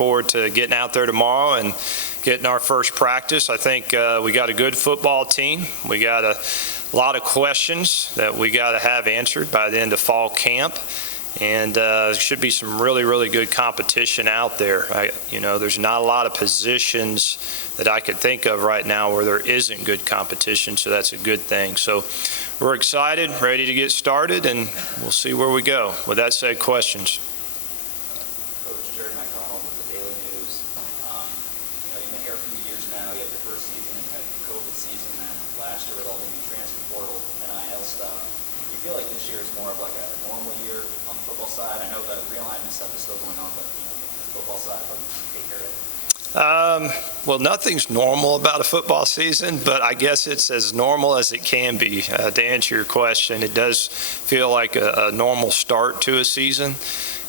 forward to getting out there tomorrow and getting our first practice. I think we got a good football team. We got a lot of questions that we got to have answered by the end of fall camp. And there should be some really, really good competition out there. There's not a lot of positions that I could think of right now where there isn't good competition, so that's a good thing. So we're excited, ready to get started, and we'll see where we go. With that said, questions? You've been here a few years now. You had your first season and you had the COVID season, and last year with all the new transfer portal, NIL stuff. Do you feel like this year is more of like a normal year on the football side? I know the realignment stuff is still going on, but the football side, what do you take care of it? Well, nothing's normal about a football season, but I guess it's as normal as it can be. To answer your question, it does feel like a normal start to a season.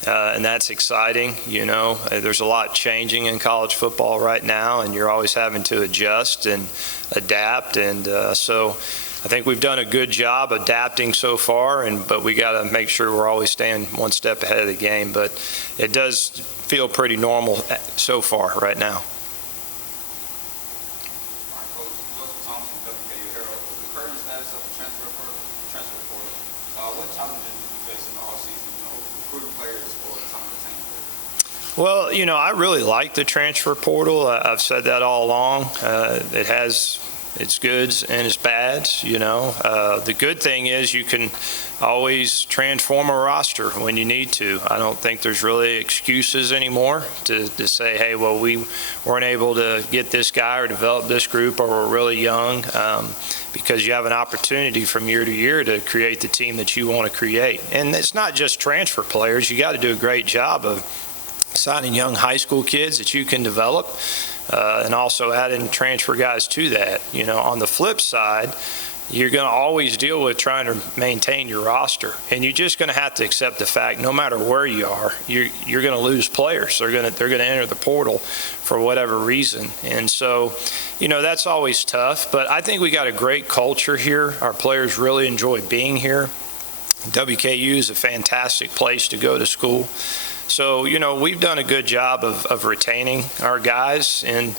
And that's exciting. There's a lot changing in college football right now, and you're always having to adjust and adapt. And so I think we've done a good job adapting so far, but we got to make sure we're always staying one step ahead of the game. But it does feel pretty normal so far right now. Well, I really like the transfer portal. I've said that all along. It has its goods and its bads. The good thing is you can always transform a roster when you need to. I don't think there's really excuses anymore to say, hey, well, we weren't able to get this guy or develop this group, or we're really young, because you have an opportunity from year to year to create the team that you want to create. And it's not just transfer players. You got to do a great job of signing young high school kids that you can develop, and also adding transfer guys to that. On the flip side, you're going to always deal with trying to maintain your roster, and you're just going to have to accept the fact no matter where you are, you're going to lose players. They're going to enter the portal for whatever reason, and so that's always tough. But I think we got a great culture here. Our players really enjoy being here. WKU is a fantastic place to go to school. So, we've done a good job of retaining our guys, and,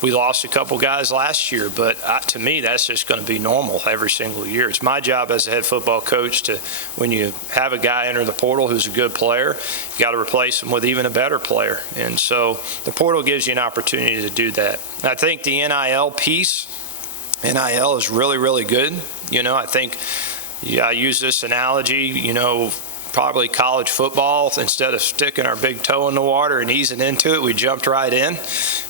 we lost a couple guys last year, but to me, that's just going to be normal every single year. It's my job as a head football coach to, when you have a guy enter the portal who's a good player, you got to replace him with even a better player. And so the portal gives you an opportunity to do that. I think the NIL piece, NIL is really, really good. I think I use this analogy, probably college football. Instead of sticking our big toe in the water and easing into it, we jumped right in,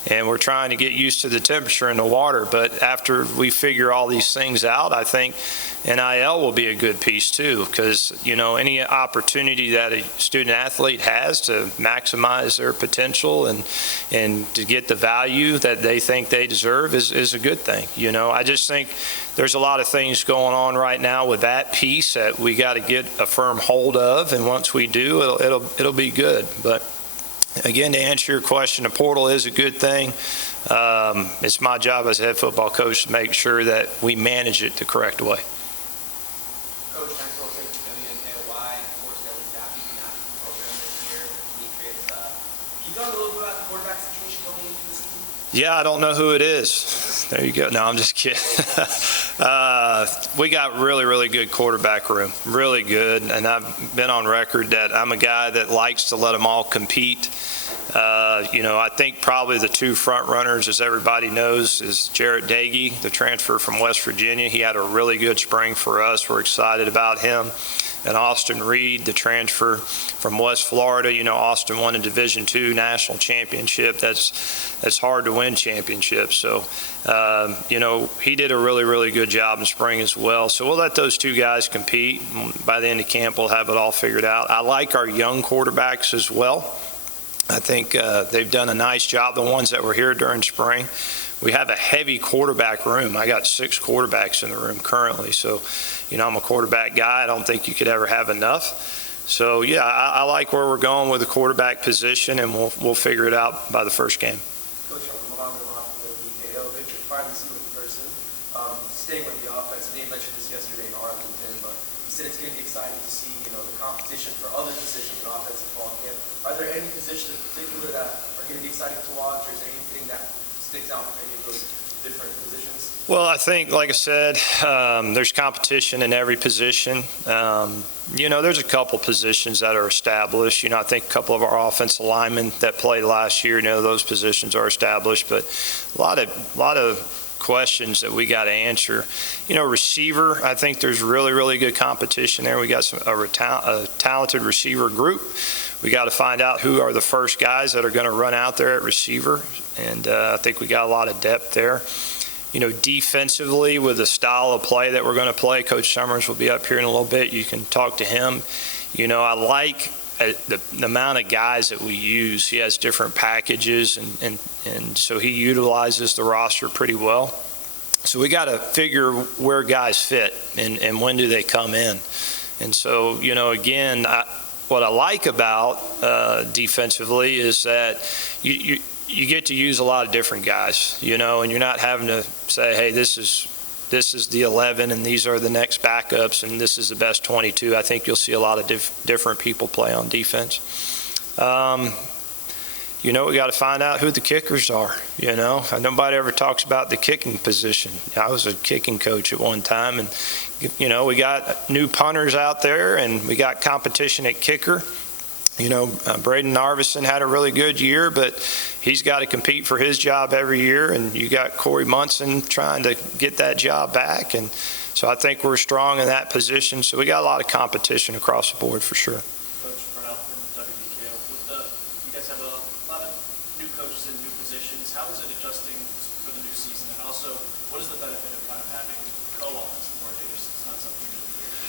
and we're trying to get used to the temperature in the water. But after we figure all these things out, I think NIL will be a good piece too, because any opportunity that a student athlete has to maximize their potential and to get the value that they think they deserve is a good thing. I just think there's a lot of things going on right now with that piece that we got to get a firm hold of, and once we do, it'll be good. But again, to answer your question, the portal is a good thing. It's my job as a head football coach to make sure that we manage it the correct way. Coach, thanks for doing it, and why, of course, that was happy to not the program this year. Can you talk a little bit about the quarterback situation going into the season? Yeah, I don't know who it is. There you go. No, I'm just kidding. We got really, really good quarterback room, really good. And I've been on record that I'm a guy that likes to let them all compete. I think probably the two front runners, as everybody knows, is Jarrett Dagey, the transfer from West Virginia. He had a really good spring for us. We're excited about him. And Austin Reed, the transfer from West Florida. Austin won a Division II national championship. That's hard to win championships. So, he did a really, really good job in spring as well. So we'll let those two guys compete. By the end of camp, we'll have it all figured out. I like our young quarterbacks as well. I think they've done a nice job, the ones that were here during spring. We have a heavy quarterback room. I got 6 quarterbacks in the room currently. So, I'm a quarterback guy. I don't think you could ever have enough. So, yeah, I like where we're going with the quarterback position, and we'll figure it out by the first game. Coach, WKU, maybe finally see with the person. Staying with the offense, and you mentioned this yesterday in Arlington, but you said it's going to be exciting to see, the competition for other positions in offensive ball camp. Are there any positions in particular that are going to be exciting to watch, or is there anything that sticks out from any of those different positions? Well, I think, like I said, there's competition in every position. There's a couple positions that are established. I think a couple of our offensive linemen that played last year, those positions are established, but a lot of questions that we got to answer. Receiver, I think there's really, really good competition there. We got a talented receiver group. We got to find out who are the first guys that are going to run out there at receiver, and I think we got a lot of depth there. Defensively, with the style of play that we're going to play, Coach Summers will be up here in a little bit. You can talk to him. I like the amount of guys that we use. He has different packages, and so he utilizes the roster pretty well. So we got to figure where guys fit and when do they come in. And so, again, what I like about defensively is that you get to use a lot of different guys, and you're not having to say, hey, this is the 11 and these are the next backups and this is the best 22. I think you'll see a lot of different people play on defense. We got to find out who the kickers are. Nobody ever talks about the kicking position. I was a kicking coach at one time, and we got new punters out there and we got competition at kicker. Braden Narvison had a really good year, but he's got to compete for his job every year, and you got Corey Munson trying to get that job back, and so I think we're strong in that position. So we got a lot of competition across the board for sure. Coach Brunel from WKU. You guys have a lot of new coaches in new positions. How is it adjusting for the new season, and also what is the benefit of kind of having co-offensive coordinators? It's not something you usually hear.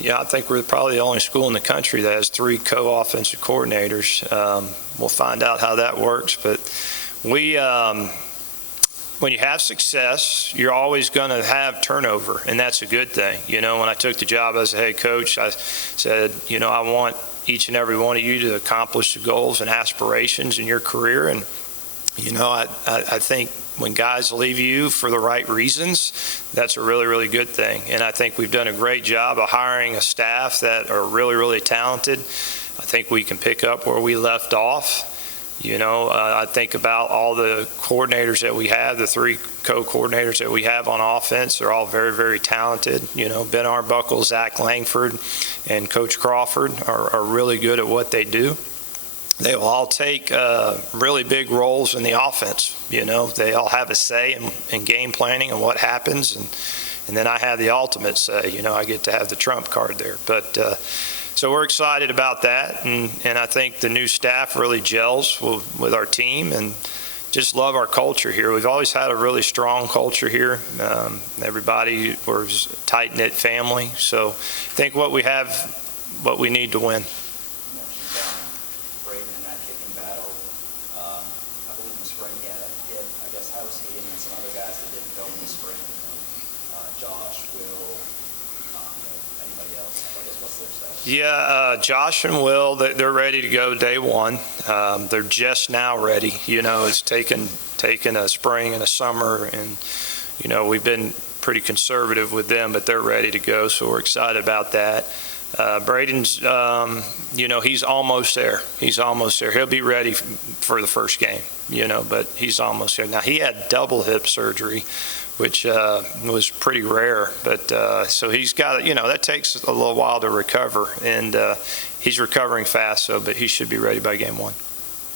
Yeah, I think we're probably the only school in the country that has 3 co-offensive coordinators. We'll find out how that works, but when you have success, you're always going to have turnover, and that's a good thing. When I took the job as a head coach, I said, I want each and every one of you to accomplish the goals and aspirations in your career, and I think when guys leave you for the right reasons, that's a really, really good thing. And I think we've done a great job of hiring a staff that are really, really talented. I think we can pick up where we left off. I think about all the coordinators that we have, the 3 co-coordinators that we have on offense. They're all very, very talented. Ben Arbuckle, Zach Langford, and Coach Crawford are really good at what they do. They will all take really big roles in the offense. They all have a say in game planning and what happens, and then I have the ultimate say. I get to have the trump card there. But so we're excited about that, and I think the new staff really gels with our team, and just love our culture here. We've always had a really strong culture here. Everybody was a tight-knit family. So I think what we have, what we need to win. Yeah, Josh and Will, they're ready to go day one. They're just now ready. It's taken a spring and a summer, and, we've been pretty conservative with them, but they're ready to go, so we're excited about that. Braden's, he's almost there. He'll be ready for the first game, but he's almost there. Now, he had double hip surgery, which was pretty rare. But so he's got, that takes a little while to recover, and he's recovering fast, but he should be ready by game 1.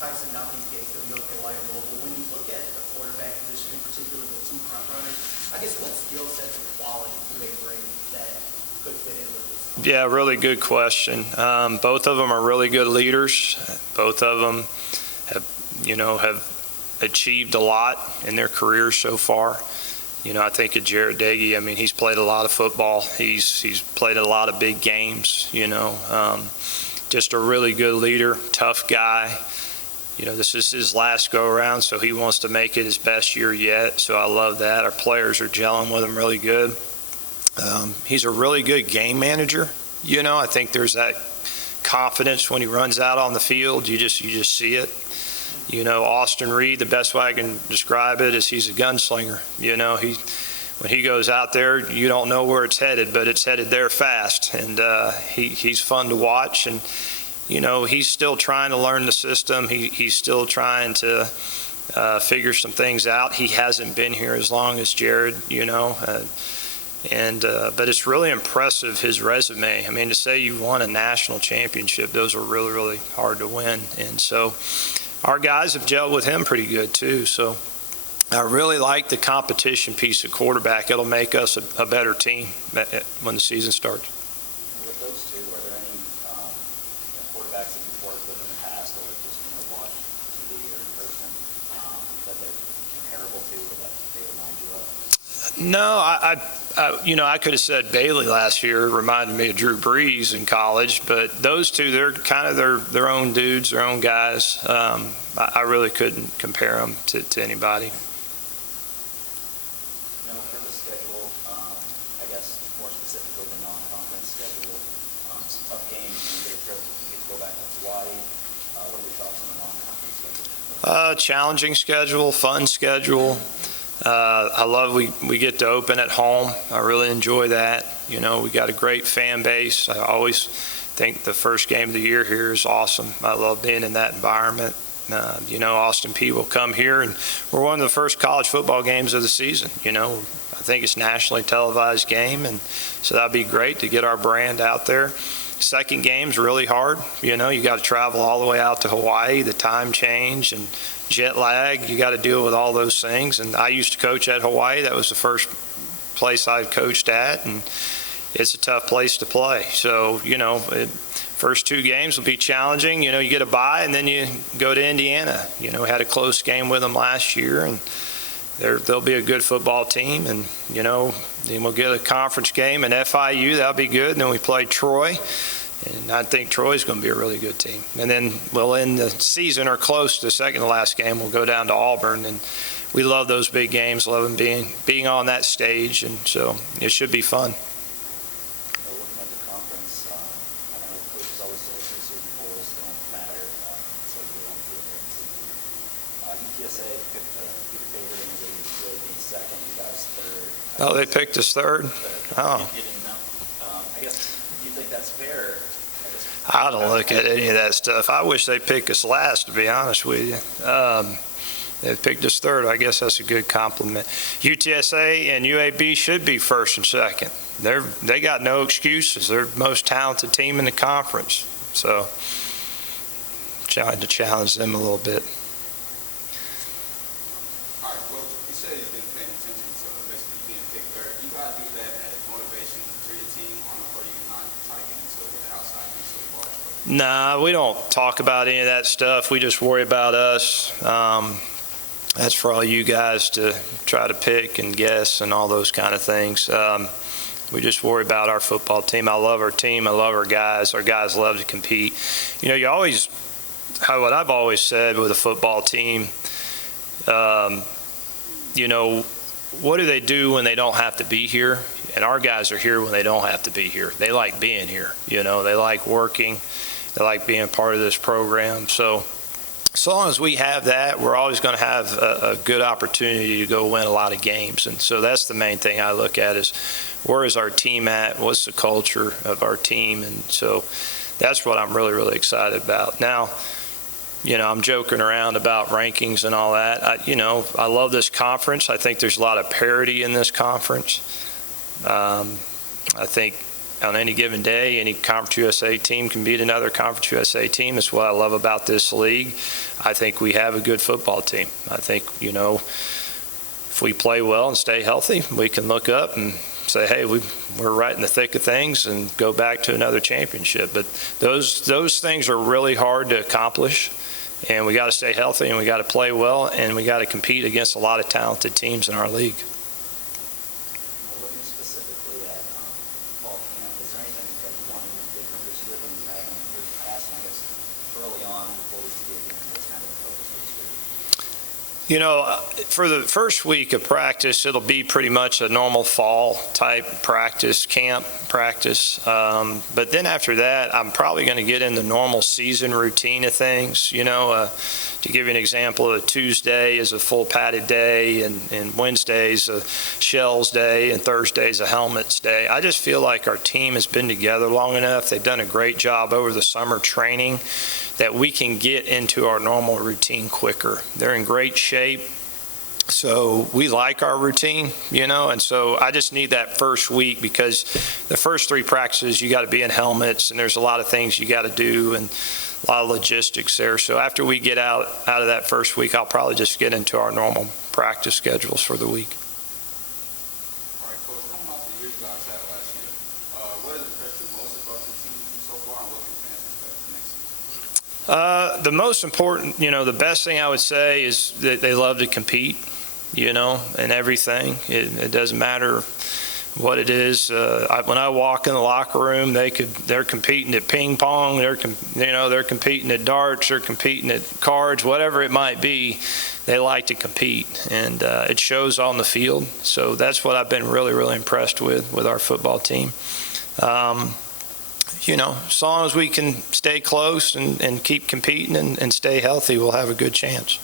Tyson nominated WKU and Louisville. When you look at the quarterback position, in particular the 2 front runners, I guess what skill sets and quality do they bring that could fit in with this? Yeah, really good question. Both of them are really good leaders. Both of them have achieved a lot in their careers so far. I think of Jarrett Dagey. He's played a lot of football. He's played a lot of big games. Just a really good leader, tough guy. This is his last go around, so he wants to make it his best year yet. So I love that. Our players are gelling with him really good. He's a really good game manager. I think there's that confidence when he runs out on the field. You just see it. Austin Reed, the best way I can describe it is he's a gunslinger. When he goes out there, you don't know where it's headed, but it's headed there fast. And he's fun to watch. And, he's still trying to learn the system. He's still trying to figure some things out. He hasn't been here as long as Jared, but it's really impressive, his resume. I mean, to say you won a national championship, those are really, really hard to win. And so our guys have gelled with him pretty good too. So I really like the competition piece of quarterback. It'll make us a better team when the season starts. With those two, are there any quarterbacks that you've worked with in the past or just watched TV or in person that they're comparable to or that they remind you of? No, I could have said Bailey last year reminded me of Drew Brees in college, but those two, they're kind of their own dudes, their own guys. I really couldn't compare them to anybody. For the schedule, I guess more specifically the non-conference schedule, some tough games, you get a trip, you get to go back to Hawaii. What are your thoughts on the non-conference schedule? Challenging schedule, fun schedule. I love we get to open at home. I really enjoy that. We got a great fan base. I always think the first game of the year here is awesome. I love being in that environment. Austin Peay will come here, and we're one of the first college football games of the season. I think it's nationally televised game, and so that'd be great to get our brand out there. Second game's really hard. You got to travel all the way out to Hawaii, the time change and jet lag. You got to deal with all those things. And I used to coach at Hawaii. That was the first place I coached at, and it's a tough place to play. So, first two games will be challenging. You get a bye, and then you go to Indiana. We had a close game with them last year, and they'll be a good football team. And, then we'll get a conference game in FIU. That'll be good. And then we play Troy. And I think Troy's going to be a really good team. And then we'll end the season or close to the second to last game. We'll go down to Auburn. And we love those big games, love them being on that stage. And so it should be fun. Looking at the conference, I know coaches always say preseason polls don't matter. So you don't feel during the season. UTSA picked the favorite in the league, really being second. You guys third. Oh, they picked us third? Oh. You didn't know. I guess, do you think that's fair? I don't look at any of that stuff. I wish they picked us last, to be honest with you. They picked us third. I guess that's a good compliment. UTSA and UAB should be first and second. They got no excuses. They're the most talented team in the conference. So, trying to challenge them a little bit. All right, well, you said you've been paying attention to basically being picked third. You guys do that as motivation to your team, or do you not try to get into it with the outside things? Nah, we don't talk about any of that stuff. We just worry about us. That's for all you guys to try to pick and guess and all those kind of things. We just worry about our football team. I love our team. I love our guys. Our guys love to compete. What I've always said with a football team, what do they do when they don't have to be here? And our guys are here when they don't have to be here. They like being here. They like working. They like being part of this program. So as long as we have that, we're always going to have a good opportunity to go win a lot of games. And so that's the main thing I look at is where is our team at? What's the culture of our team? And so that's what I'm really, really excited about. Now, I'm joking around about rankings and all that. I love this conference. I think there's a lot of parity in this conference. I think on any given day, any Conference USA team can beat another Conference USA team. That's what I love about this league. I think we have a good football team. I think, if we play well and stay healthy, we can look up and say, hey, we're right in the thick of things and go back to another championship. But those things are really hard to accomplish, and we got to stay healthy, and we got to play well, and we got to compete against a lot of talented teams in our league. Looking specifically at fall camp, is there anything that you want to do different this year than you have in years past? And I guess early on, before we see you again, what's kind of the focus of this year? You know, for the first week of practice, it'll be pretty much a normal fall type practice, camp practice. But then after that, I'm probably going to get in the normal season routine of things. You know, to give you an example, a Tuesday is a full padded day, and Wednesday's a shells day, and Thursday's a helmets day. I just feel like our team has been together long enough. They've done a great job over the summer training that we can get into our normal routine quicker. They're in great shape, so we like our routine, you know, and so I just need that first week, because the first 3 practices you got to be in helmets, and there's a lot of things you got to do and a lot of logistics there. So after we get out of that first week, I'll probably just get into our normal practice schedules for the week. All right, Coach, coming off the year you guys had last year, what has impressed you most about the team so far, and what can fans expect for next season? The most important, you know, the best thing I would say is that they love to compete, you know, in everything. It doesn't matter what it is. When I walk in the locker room, they're competing at ping pong, they're competing at darts, they're competing at cards, whatever it might be. They like to compete, and it shows on the field. So that's what I've been really, really impressed with our football team. You know, as long as we can stay close and keep competing and stay healthy, we'll have a good chance.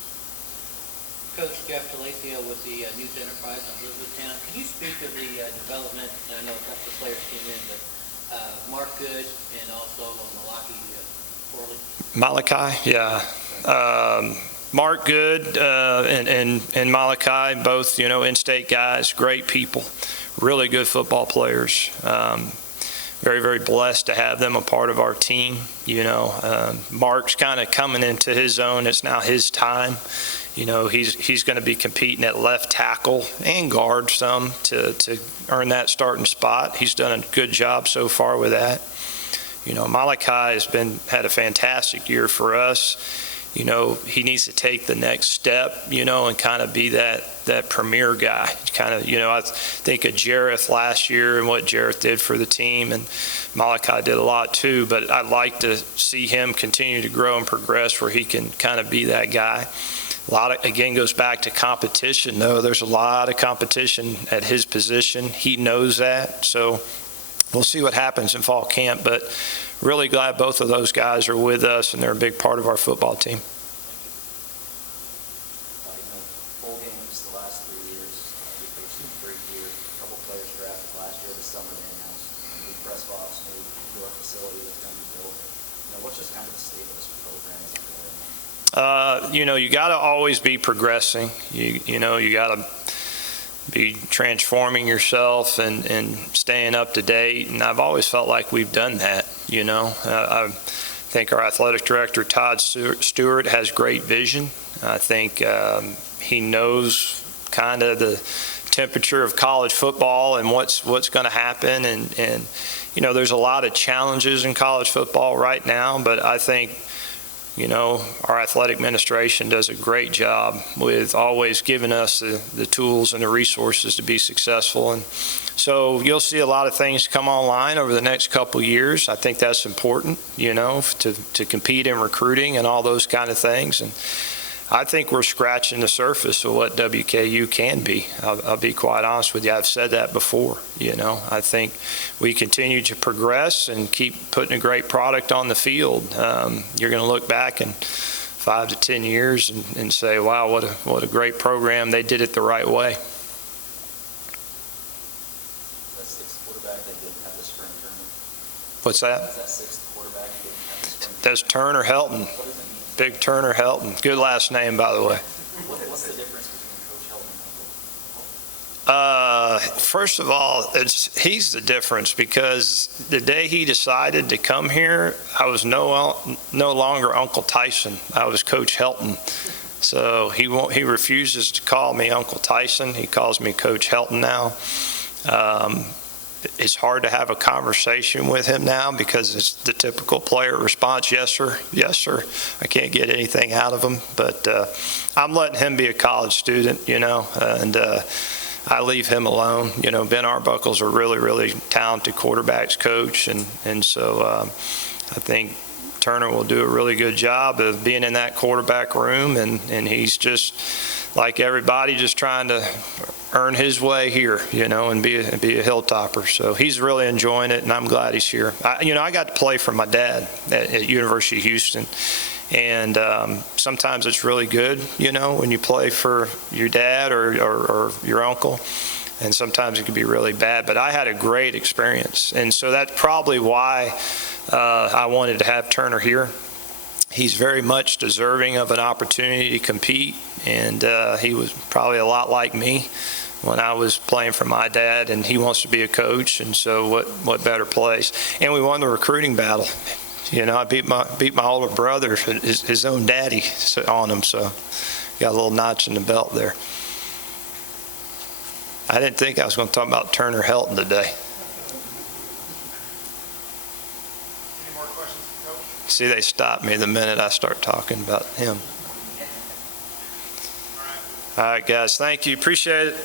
Coach Jeff DeLacio with the News Enterprise on Elizabethtown. Can you speak of the development? I know a couple of players came in, but Mark Good and also Malachi Corley. Malachi, yeah. Mark Good and Malachi, both, you know, in-state guys, great people, really good football players. Very, very blessed to have them a part of our team. You know, Mark's kind of coming into his own. It's now his time. You know, he's going to be competing at left tackle and guard some to earn that starting spot. He's done a good job so far with that. You know, Malachi had a fantastic year for us. You know, he needs to take the next step, you know, and kind of be that premier guy. Kind of, you know, I think of Jareth last year and what Jareth did for the team, and Malachi did a lot too, but I'd like to see him continue to grow and progress where he can kind of be that guy. A lot of, again, goes back to competition, though. There's a lot of competition at his position. He knows that, so we'll see what happens in fall camp, but really glad both of those guys are with us, and they're a big part of our football team. Bowl games the last 3 years, you coached in 3 years, a couple players drafted last year. This summer they announced new press box, new indoor facility that's going to be built. You know, what's just kind of the state of this program as a whole? You know, you got to always be progressing. You know, you got to be transforming yourself and staying up to date. And I've always felt like we've done that, you know. I think our athletic director, Todd Stewart, has great vision. I think he knows kind of the temperature of college football and what's going to happen. And, you know, there's a lot of challenges in college football right now, but I think, you know, our athletic administration does a great job with always giving us the tools and the resources to be successful. And so you'll see a lot of things come online over the next couple of years. I think that's important, you know, to compete in recruiting and all those kind of things. And I think we're scratching the surface of what WKU can be. I'll be quite honest with you. I've said that before. You know, I think we continue to progress and keep putting a great product on the field. You're going to look back in 5 to 10 years and say, wow, what a great program. They did it the right way. That 6th quarterback that didn't have the spring tournament. What's that? Is that 6th quarterback that didn't have the spring tournament? That's Turner Helton. What does it mean? Big Turner Helton. Good last name, by the way. What's the difference between Coach Helton and Uncle? First of all, he's the difference, because the day he decided to come here, I was no longer Uncle Tyson. I was Coach Helton. So he refuses to call me Uncle Tyson. He calls me Coach Helton now. It's hard to have a conversation with him now because it's the typical player response, yes, sir, yes, sir. I can't get anything out of him, but I'm letting him be a college student, you know, and I leave him alone. You know, Ben Arbuckle's a really, really talented quarterbacks coach, and so I think Turner will do a really good job of being in that quarterback room, and he's just, like everybody, just trying to earn his way here, and be a hilltopper. So he's really enjoying it, and I'm glad he's here. I got to play for my dad at University of Houston, and sometimes it's really good, when you play for your dad or your uncle, and sometimes it can be really bad. But I had a great experience, and so that's probably why I wanted to have Turner here. He's very much deserving of an opportunity to compete, and he was probably a lot like me when I was playing for my dad, and he wants to be a coach, and so what better place? And we won the recruiting battle. I beat my older brother, his own daddy, on him, so got a little notch in the belt there. I didn't think I was going to talk about Turner Helton today. Any more questions for Coach? See, they stop me the minute I start talking about him. All right, guys, thank you. Appreciate it.